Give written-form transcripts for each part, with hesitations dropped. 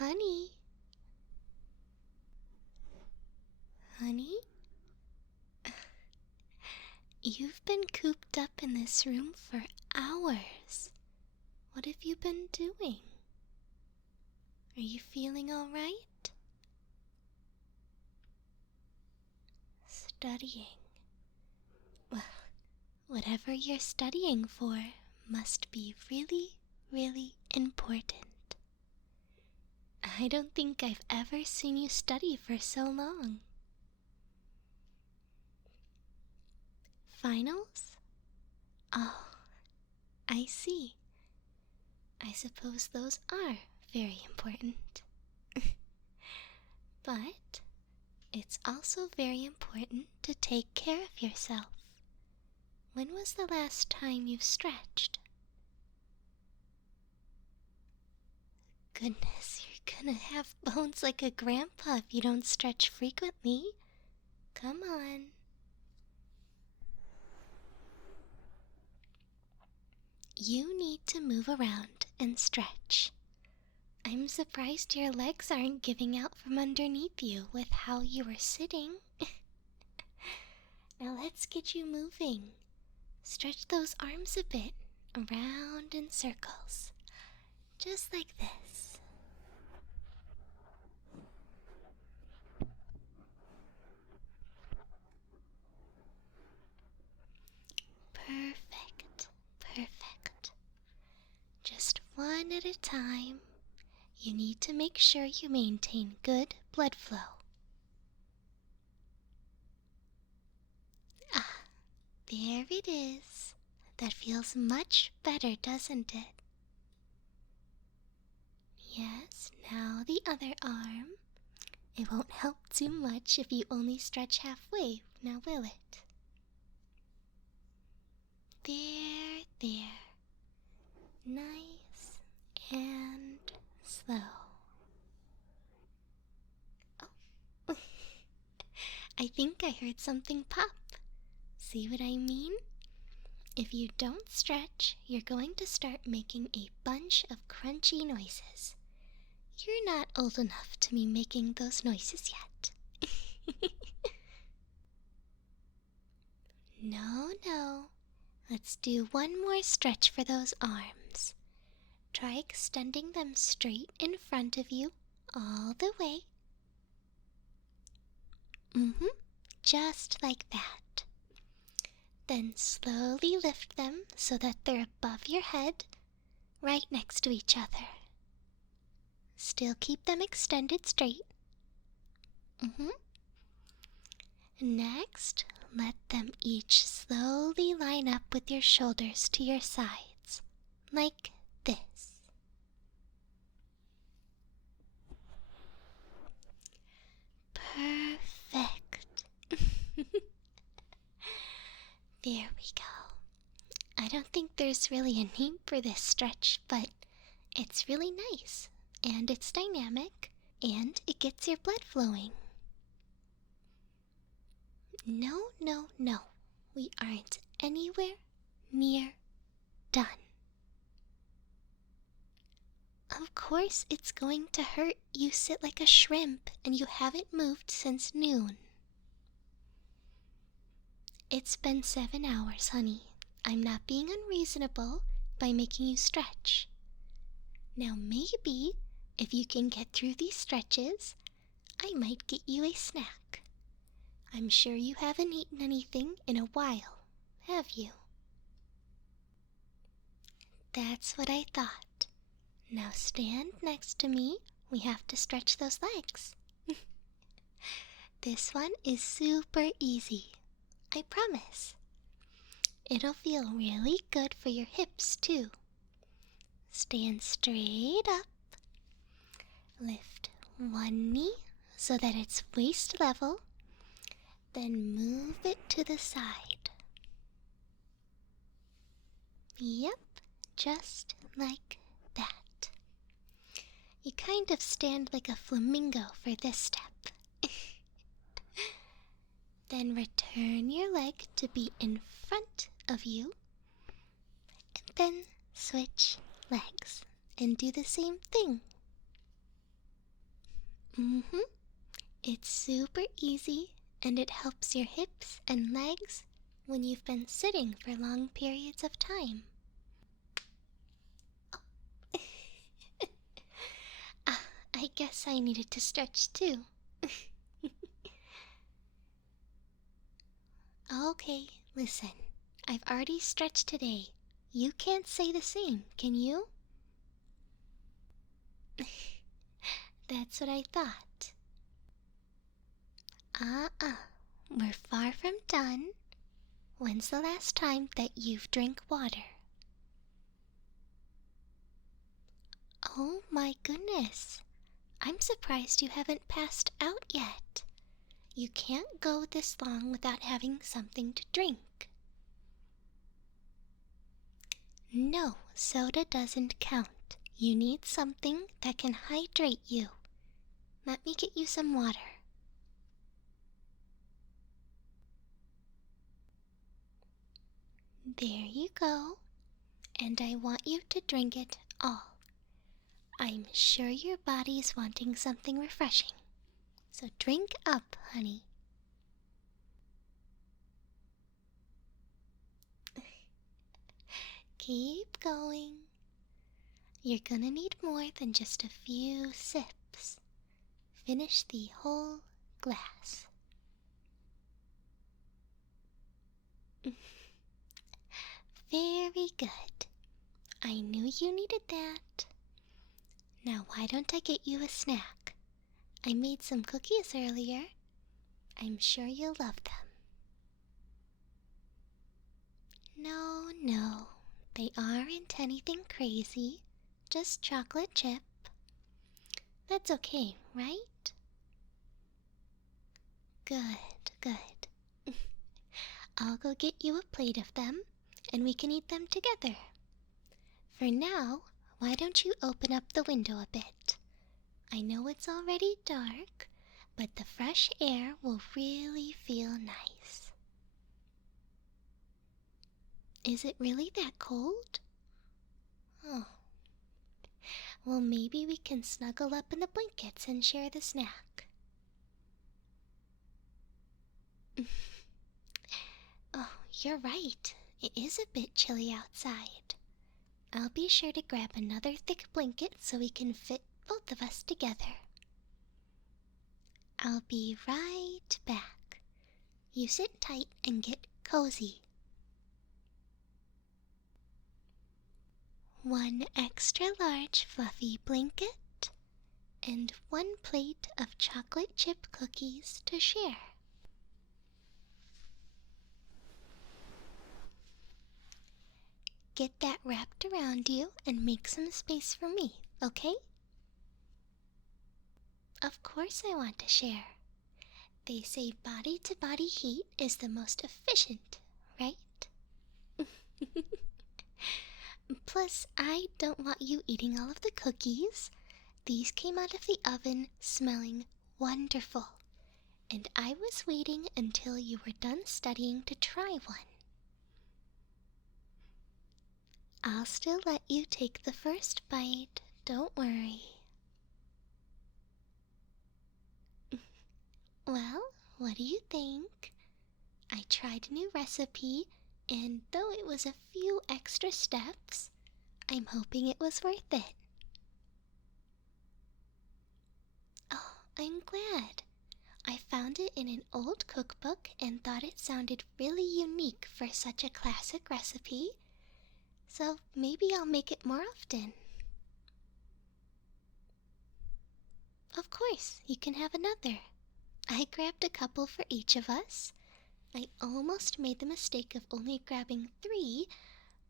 Honey? Honey? You've been cooped up in this room for hours. What have you been doing? Are you feeling alright? Studying. Well, whatever you're studying for must be really, really important. I don't think I've ever seen you study for so long. Finals? Oh, I see. I suppose those are very important. But it's also very important to take care of yourself. When was the last time you've stretched? Goodness, you're gonna have bones like a grandpa if you don't stretch frequently. Come on. You need to move around and stretch. I'm surprised your legs aren't giving out from underneath you with how you were sitting. Now let's get you moving. Stretch those arms a bit, around in circles, just like this. Perfect, perfect. Just one at a time. You need to make sure you maintain good blood flow. Ah, there it is. That feels much better, doesn't it? Yes, now the other arm. It won't help too much if you only stretch halfway, now will it? There, there. Nice and slow. Oh, I think I heard something pop. See what I mean? If you don't stretch, you're going to start making a bunch of crunchy noises. You're not old enough to be making those noises yet. No, no. Let's do one more stretch for those arms. Try extending them straight in front of you all the way. Just like that. Then slowly lift them so that they're above your head, right next to each other. Still keep them extended straight. Next, let them each slowly line up with your shoulders to your sides, like this. Perfect. There we go. I don't think there's really a name for this stretch, but it's really nice, and it's dynamic, and it gets your blood flowing. No, no, no. We aren't anywhere near done. Of course it's going to hurt. You sit like a shrimp, and you haven't moved since noon. It's been 7 hours, honey. I'm not being unreasonable by making you stretch. Now maybe, if you can get through these stretches, I might get you a snack. I'm sure you haven't eaten anything in a while, have you? That's what I thought. Now stand next to me. We have to stretch those legs. This one is super easy. I promise. It'll feel really good for your hips, too. Stand straight up. Lift one knee so that it's waist level. Then move it to the side. Yep, just like that. You kind of stand like a flamingo for this step. Then return your leg to be in front of you. And then switch legs and do the same thing. Mm-hmm. It's super easy and it helps your hips and legs when you've been sitting for long periods of time. I guess I needed to stretch too. Okay, listen. I've already stretched today. You can't say the same, can you? That's what I thought. We're far from done. When's the last time that you've drank water? Oh my goodness. I'm surprised you haven't passed out yet. You can't go this long without having something to drink. No, soda doesn't count. You need something that can hydrate you. Let me get you some water. There you go. And I want you to drink it all. I'm sure your body's wanting something refreshing. So drink up, honey. Keep going. You're gonna need more than just a few sips. Finish the whole glass. Very good. I knew you needed that. Now why don't I get you a snack? I made some cookies earlier. I'm sure you'll love them. No, they aren't anything crazy. Just chocolate chip. That's okay, right? Good. I'll go get you a plate of them, and we can eat them together. For now, why don't you open up the window a bit? I know it's already dark, but the fresh air will really feel nice. Is it really that cold? Oh. Well, maybe we can snuggle up in the blankets and share the snack. Oh, you're right. It is a bit chilly outside. I'll be sure to grab another thick blanket so we can fit both of us together. I'll be right back. You sit tight and get cozy. One extra large fluffy blanket and one plate of chocolate chip cookies to share. Get that wrapped around you and make some space for me, okay? Of course I want to share. They say body-to-body heat is the most efficient, right? Plus, I don't want you eating all of the cookies. These came out of the oven smelling wonderful, and I was waiting until you were done studying to try one. I'll still let you take the first bite, don't worry. Well, what do you think? I tried a new recipe, and though it was a few extra steps, I'm hoping it was worth it. Oh, I'm glad. I found it in an old cookbook and thought it sounded really unique for such a classic recipe, so maybe I'll make it more often. Of course, you can have another. I grabbed a couple for each of us. I almost made the mistake of only grabbing 3,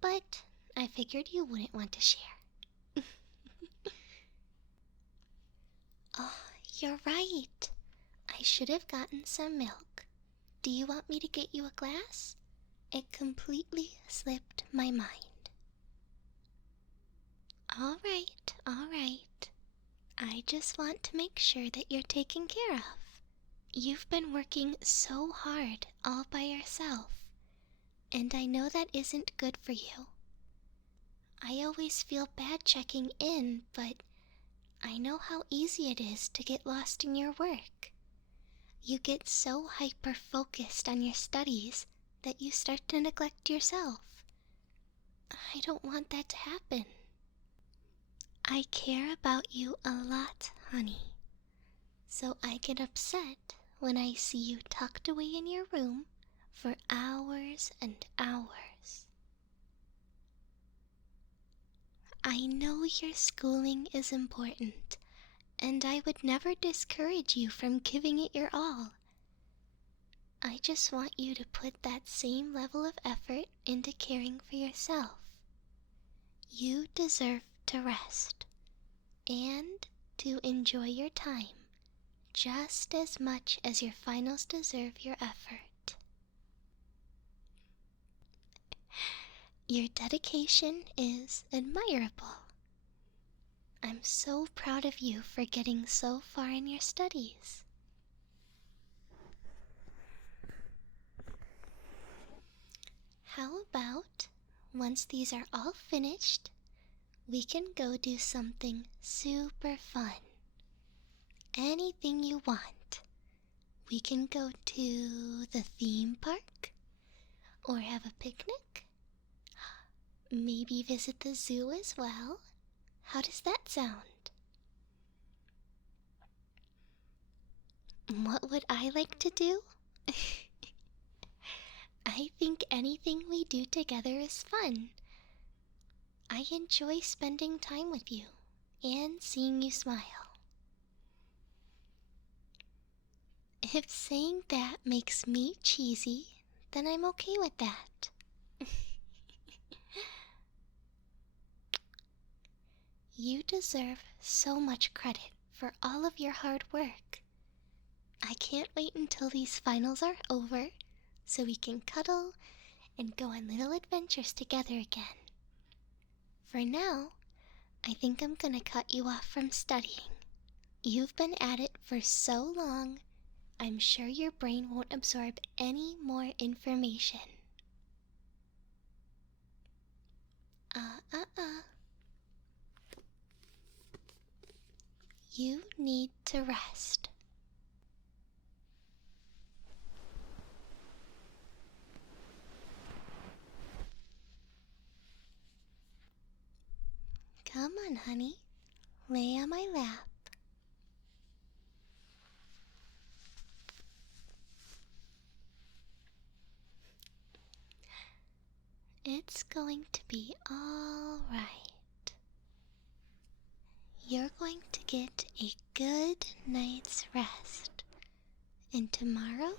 but I figured you wouldn't want to share. Oh, you're right. I should have gotten some milk. Do you want me to get you a glass? It completely slipped my mind. All right. I just want to make sure that you're taken care of. You've been working so hard all by yourself, and I know that isn't good for you. I always feel bad checking in, but I know how easy it is to get lost in your work. You get so hyper-focused on your studies that you start to neglect yourself. I don't want that to happen. I care about you a lot, honey. So I get upset when I see you tucked away in your room for hours and hours. I know your schooling is important, and I would never discourage you from giving it your all. I just want you to put that same level of effort into caring for yourself. You deserve to rest and to enjoy your time just as much as your finals deserve your effort. Your dedication is admirable. I'm so proud of you for getting so far in your studies. How about, once these are all finished, we can go do something super fun. Anything you want. We can go to the theme park, or have a picnic. Maybe visit the zoo as well. How does that sound? What would I like to do? I think anything we do together is fun. I enjoy spending time with you and seeing you smile. If saying that makes me cheesy, then I'm okay with that. You deserve so much credit for all of your hard work. I can't wait until these finals are over so we can cuddle and go on little adventures together again. For now, I think I'm gonna cut you off from studying. You've been at it for so long, I'm sure your brain won't absorb any more information. You need to rest. Come on, honey. Lay on my lap. It's going to be all right. You're going to get a good night's rest. And tomorrow,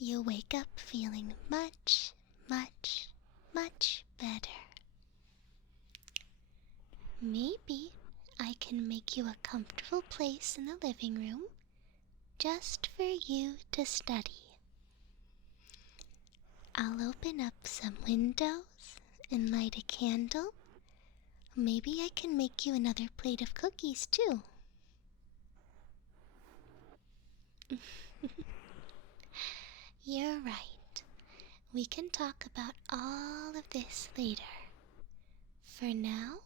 you'll wake up feeling much, much, much better. Maybe I can make you a comfortable place in the living room just for you to study. I'll open up some windows and light a candle. Maybe I can make you another plate of cookies too. You're right. We can talk about all of this later. For now,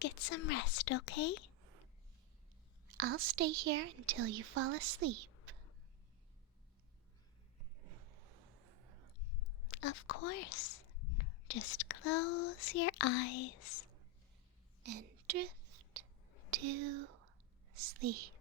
get some rest, okay? I'll stay here until you fall asleep. Of course. Just close your eyes and drift to sleep.